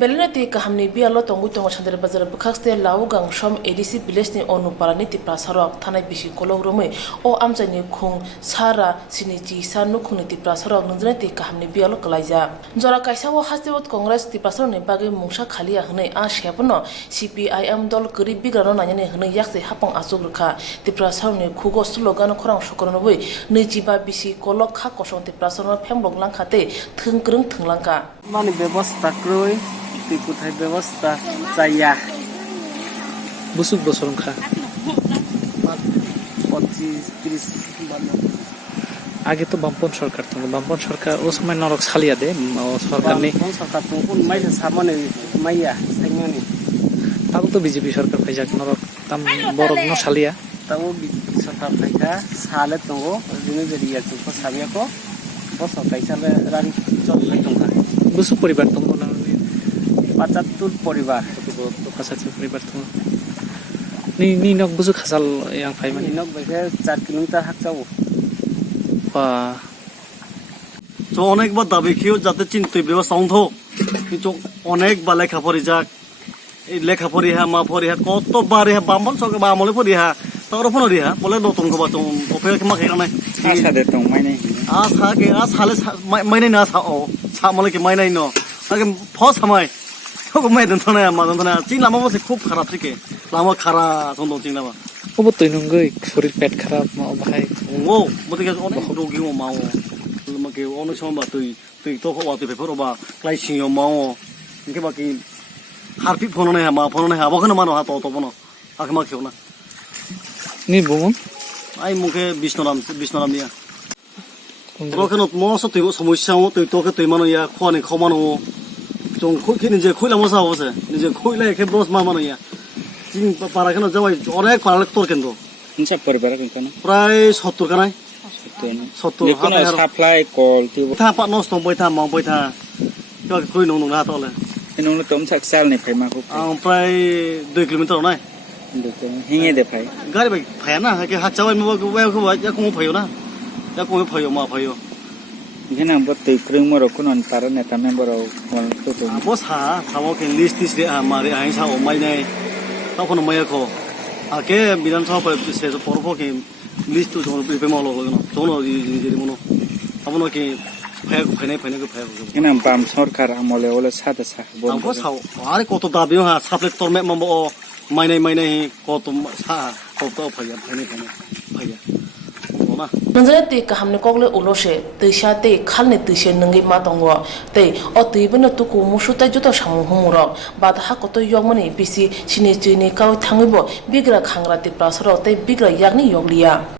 Belenati kahamni Biyal tongu tongu chandere Bazar bukhaste Lawgang shom edisi village onupalani Twiprasarok thanai Bisi Kolokromwino o amjani khung sara siniji sanu khungni Twiprasarok nunjani kahamni Biyal Kwlaijak jora kaisao hastewot Congress Twiprasarok ni bagi mungsa khaliya hnai a shepono CPIM dol gori bigrano nanyane hnai yakse hapang asogrukha Twiprasarok ni khugo slogan khorang shukronoboi nijiba Bisi kolok kha kosong Twiprasarok phemlok langkhate thungkrung thunglangka mani ব্যবস্থা kroi কোথায় ব্যবস্থা চাইয়া busuk bosorong kha 25-30 আগে তো বামপন সরকার তো বামপন সরকার ও সময় নরক ছালিয়া দে সরকার নেই সরকার তো কোন মাইসে সামনে মাইয়া সাইমানি তাও তো বিজেপি সরকার ফাইজাক নরক তাম বড় ন ছালিয়া তাও বিজেপি সরকার ফাইকা সালে তো দিনে জেরিয়া তো সাবিয়াকো বসা কাইসালে রান চললে তোমরা busuk পরিবার তো 75 পরিবার 75 পরিবার তো ni nok busuk khasal yang phai mani nok বাইকে 4 কিলোমিটার হাক যাও বা তো অনেকবার দাবি খেয়েও যাতে চিন্তা ব্যবস্থা অন্ধ কিন্তু অনেকবার লেখাপড়ি যাক এই লেখাপড়ি হ্যাঁ মা পড়ি হ্যাঁ কতবার হ্যাঁ বামন সরকার বা আমলে পড়ি হ্যাঁ তার ফোন রি হ্যাঁ বলে নতুন খবর তো অপেক্ষা কেমন খেয়ে নাই আশা দে তো মাইনে আশা কে সালে মাইনে না ও সামলে কি মাইনে ন আগে ফস হামাই তো মাই দন্তনা মা দন্তনা চিন লামা বসে খুব খারাপ থেকে লামা খারা সন্দ চিন লামা obo toi nungoi শরীর পেট খারাপ মা ভাই ও বতে কে অনেক রোগী ও মাও লমাকে অনেক সময় বা তুই তো হওয়া তুই পেপার বা ক্লাই সিও মাও ইনকে বাকি হারপি ফোন নাই মা ফোন নাই আবখানে মানো হাত তো বনো আকে মা খেও না ni bumon আই মুখে বিষ্ণুরাম দিয়া রোখানো মস তুই সমস্যা তুই তোকে তুই মানো ইয়া খোয়ানি খামানো 좀 নিজে খুইলা মশা হচ্ছে নিজে খুইলা একে বস মা মানো ইয়া চিন পারা কেন যাওয়াই অনেক পারা তোর কেন্দ্র হিংসা পরিবার কেন প্রায় 70 কানাই 70 কোন সাপ্লাই কল তি থা পা নষ্ট বই থা মং বই থা তো খুই নং নং না তলে এনং তম সাকসাল নি ফাইমা কো প্রায় 2 কিলোমিটার নাই হিঙে দে ফাই গাড়ি বাই ফায়া না কে হাত যাওয়াই মো ওয়ে কো ya কো ফাইও না ya কো ফাইও মা ফাইও ঘেনা বতই ক্রিং মর কোন পারা নেতা মেম্বার ও তো তো বস হা সামো কে লিস্ট দিস রে মারে আই সা ও মাই নাই তখন মাইয়া কো আকে বিধানসভা সে পরব কে লিস্ট তো জন পে মালো গনো জন জি মনো আপনো কে ফাইনাই কে ফায়া ঘেনা বাম সরকার আমলে ওলে সাথে সা আমকো সাও আরে কত দাবি হা সাপ্লাই তোর মে মামো মাইনাই কত সা কত ফায়া ফাইনাই ফায়া nunjane te kahamne kokle ulose teisa te khalne teise nungi ma tongo te o tuibeno tuku musutai joto samu humurok badha koto yogmani Bisi sini chini kaw thangibo bigra khangra Twiprasarok te bigra yakni yogliya